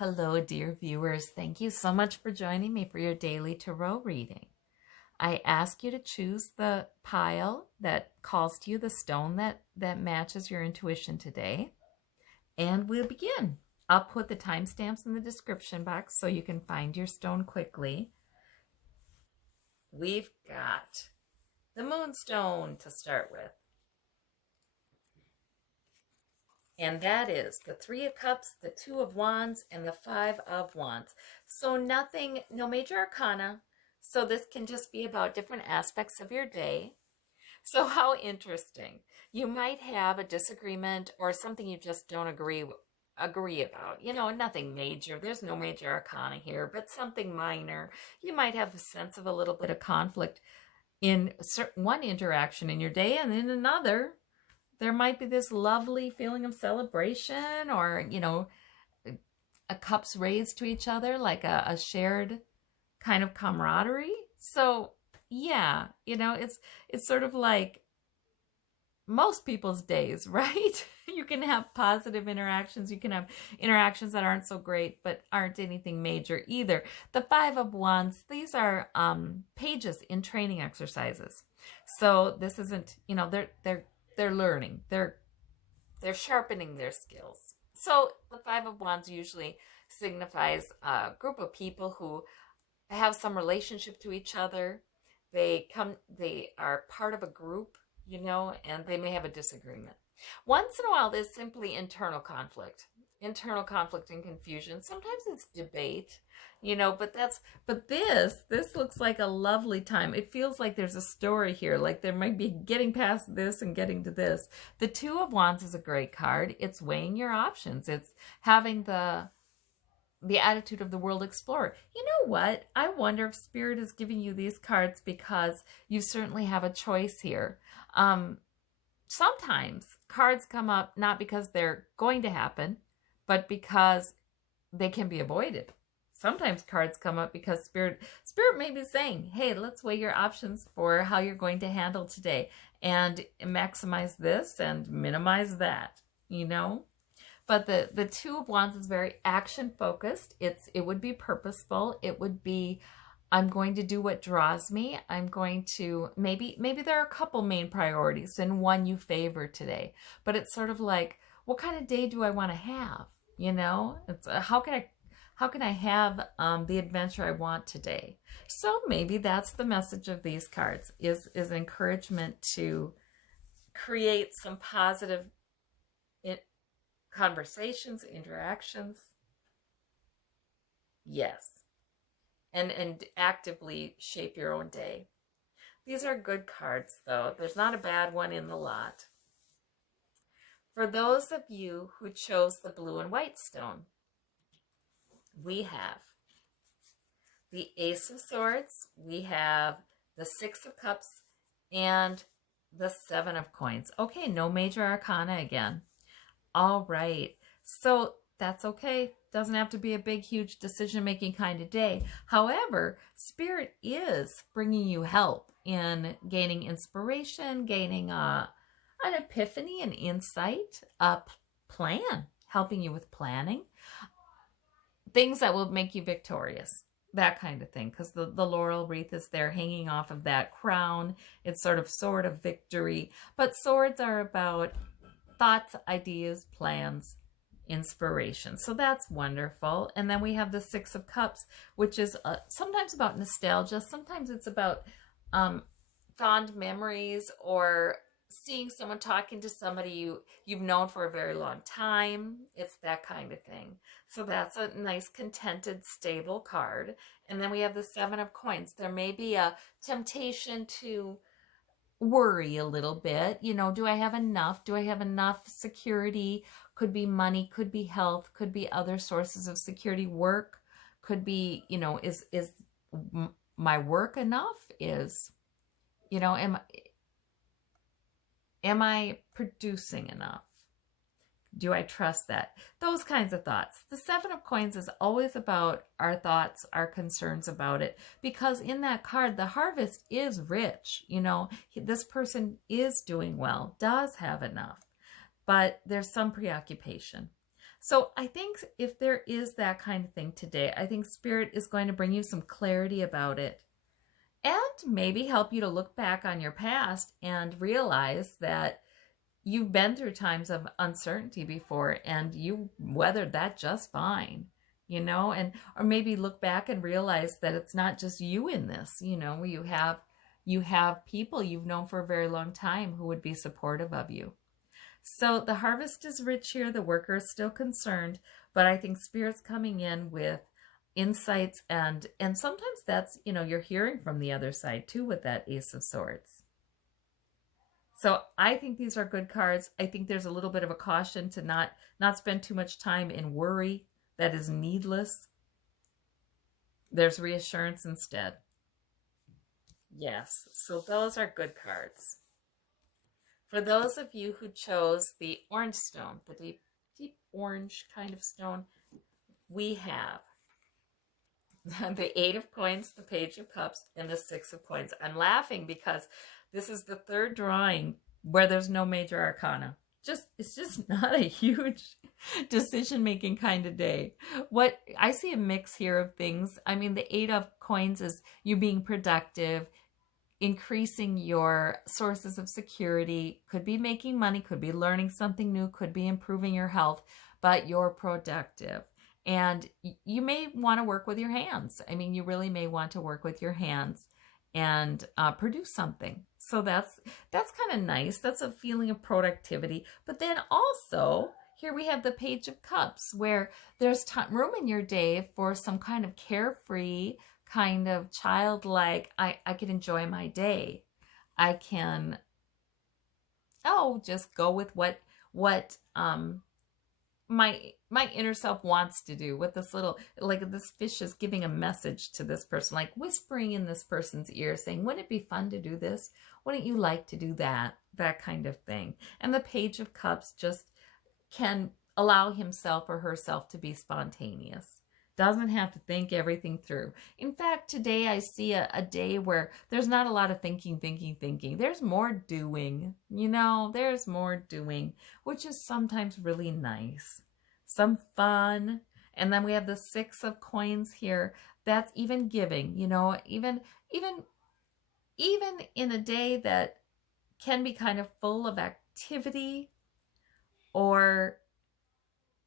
Hello, dear viewers. Thank you so much for joining me for your daily tarot reading. I ask you to choose the pile that calls to you, the stone that matches your intuition today, and we'll begin. I'll put the timestamps in the description box so you can find your stone quickly. We've got the moonstone to start with. And that is the Three of Cups, the Two of Wands, and the Five of Wands. So nothing, no major arcana. So this can just be about different aspects of your day. So how interesting. You might have a disagreement or something you just don't agree about. You know, nothing major. There's no major arcana here, but something minor. You might have a sense of a little bit of conflict in one interaction in your day, and in another there might be this lovely feeling of celebration, or, you know, a cups raised to each other, like a shared kind of camaraderie. So yeah, you know, it's sort of like most people's days, right? You can have positive interactions. You can have interactions that aren't so great, but aren't anything major either. The Five of Wands, these are pages in training exercises. So this isn't, you know, they're learning. They're sharpening their skills. So the Five of Wands usually signifies a group of people who have some relationship to each other. They are part of a group, you know, and they may have a disagreement. Once in a while, there's simply internal conflict and confusion. Sometimes it's debate, you know, but this looks like a lovely time. It feels like there's a story here, like there might be getting past this and getting to this. The Two of Wands is a great card. It's weighing your options. It's having the attitude of the world explorer. You know what? I wonder if Spirit is giving you these cards because you certainly have a choice here. Sometimes cards come up not because they're going to happen, but because they can be avoided. Sometimes cards come up because Spirit may be saying, hey, let's weigh your options for how you're going to handle today and maximize this and minimize that, you know? But the Two of Wands is very action focused. It would be purposeful. It would be, I'm going to do what draws me. I'm going to, maybe there are a couple main priorities and one you favor today. But it's sort of like, what kind of day do I want to have? You know, it's how can I have the adventure I want today? So maybe that's the message of these cards, is an encouragement to create some positive conversations, interactions. Yes. And actively shape your own day. These are good cards, though. There's not a bad one in the lot. For those of you who chose the blue and white stone, we have the Ace of Swords, we have the Six of Cups, and the Seven of Coins. Okay, no major arcana again. All right, so that's okay. Doesn't have to be a big, huge decision-making kind of day. However, Spirit is bringing you help in gaining inspiration, gaining an epiphany, an insight, a plan, helping you with planning, things that will make you victorious, that kind of thing, because the laurel wreath is there hanging off of that crown. It's sort of sword of victory, but swords are about thoughts, ideas, plans, inspiration. So that's wonderful. And then we have the Six of Cups, which is sometimes about nostalgia. Sometimes it's about fond memories, or seeing someone, talking to somebody you've known for a very long time. It's that kind of thing. So that's a nice, contented, stable card. And then we have the Seven of Coins. There may be a temptation to worry a little bit. You know, do I have enough? Do I have enough security? Could be money, could be health, could be other sources of security. Work could be, you know, is my work enough? Is, you know, am I producing enough? Do I trust that? Those kinds of thoughts. The Seven of Coins is always about our thoughts, our concerns about it, because in that card, the harvest is rich. You know, this person is doing well, does have enough, but there's some preoccupation. So I think if there is that kind of thing today, I think Spirit is going to bring you some clarity about it and maybe help you to look back on your past and realize that you've been through times of uncertainty before and you weathered that just fine, and or maybe look back and realize that it's not just you in this, you have people you've known for a very long time who would be supportive of you. So the harvest is rich here. The worker is still concerned, but I think Spirit's coming in with insights and sometimes that's, you're hearing from the other side too with that Ace of Swords. So I think these are good cards. I think there's a little bit of a caution to not spend too much time in worry that is needless. There's reassurance instead. Yes, so those are good cards. For those of you who chose the orange stone, the deep orange kind of stone, we have the 8 of coins, the Page of Cups, and the 6 of coins. I'm laughing because this is the third drawing where there's no major arcana. It's just not a huge decision-making kind of day. What I see a mix here of things. I mean, the 8 of coins is you being productive, increasing your sources of security, could be making money, could be learning something new, could be improving your health, but you're productive. And you may want to work with your hands. I mean, you really may want to work with your hands and produce something. So that's kind of nice. That's a feeling of productivity. But then also, here we have the Page of Cups, where there's room in your day for some kind of carefree, kind of childlike, I can enjoy my day. I can, just go with what my inner self wants to do, with this little, like this fish is giving a message to this person, like whispering in this person's ear saying, wouldn't it be fun to do this? Wouldn't you like to do that? That kind of thing. And the Page of Cups just can allow himself or herself to be spontaneous. Doesn't have to think everything through. In fact, today I see a day where there's not a lot of thinking. There's more doing, there's more doing, which is sometimes really nice. Some fun. And then we have the 6 of coins here. That's even giving, even in a day that can be kind of full of activity, or,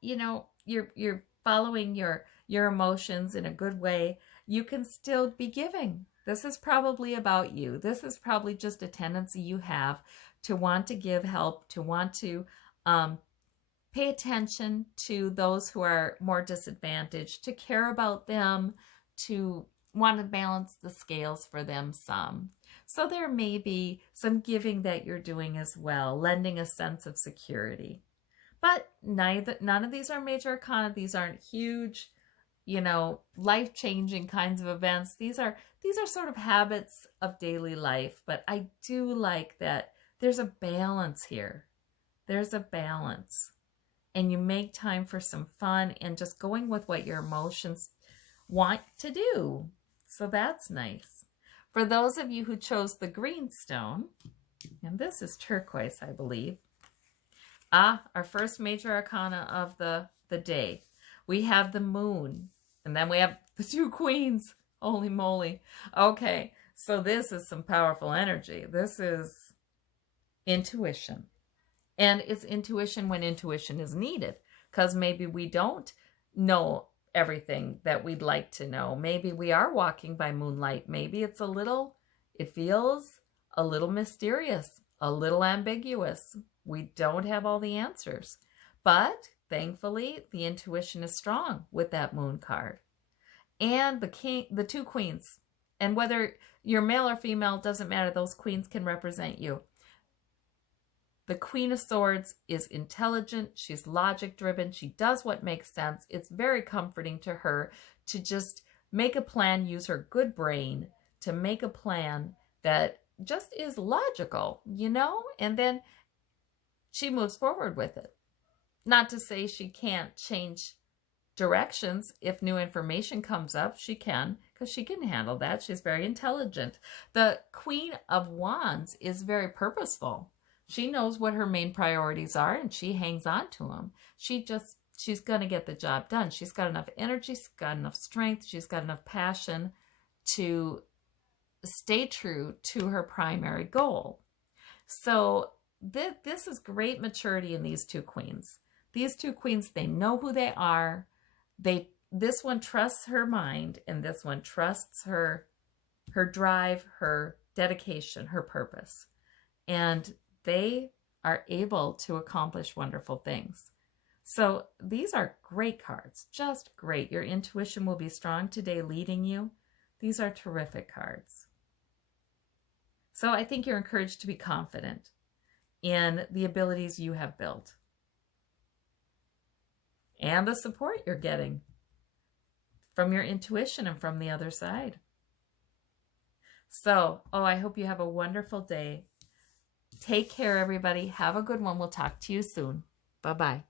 you're following your emotions in a good way, you can still be giving. This is probably about you. This is probably just a tendency you have to want to give help, to want to pay attention to those who are more disadvantaged, to care about them, to want to balance the scales for them some. So there may be some giving that you're doing as well, lending a sense of security. But none of these are major arcana. These aren't huge, life-changing kinds of events. These are sort of habits of daily life. But I do like that there's a balance here. There's a balance. And you make time for some fun and just going with what your emotions want to do. So that's nice. For those of you who chose the green stone, and this is turquoise, I believe. Our first major arcana of the day. We have the moon, and then we have the 2 queens. Holy moly. Okay, so this is some powerful energy. This is intuition. And it's intuition when intuition is needed, because maybe we don't know everything that we'd like to know. Maybe we are walking by moonlight. Maybe it feels a little mysterious, a little ambiguous. We don't have all the answers. But thankfully, the intuition is strong with that moon card. And the 2 queens. And whether you're male or female, doesn't matter. Those queens can represent you. The Queen of Swords is intelligent. She's logic-driven. She does what makes sense. It's very comforting to her to just make a plan, use her good brain to make a plan that just is logical, and then she moves forward with it. Not to say she can't change directions. If new information comes up, she can, because she can handle that. She's very intelligent. The Queen of Wands is very purposeful. She knows what her main priorities are, and she hangs on to them. She just she's going to get the job done. She's got enough energy, she's got enough strength, she's got enough passion to stay true to her primary goal. So this is great maturity in these two queens. These two queens, they know who they are. This one trusts her mind, and this one trusts her drive, her dedication, her purpose. And they are able to accomplish wonderful things. So these are great cards, just great. Your intuition will be strong today, leading you. These are terrific cards. So I think you're encouraged to be confident in the abilities you have built and the support you're getting from your intuition and from the other side. So, I hope you have a wonderful day. Take care, everybody. Have a good one. We'll talk to you soon. Bye-bye.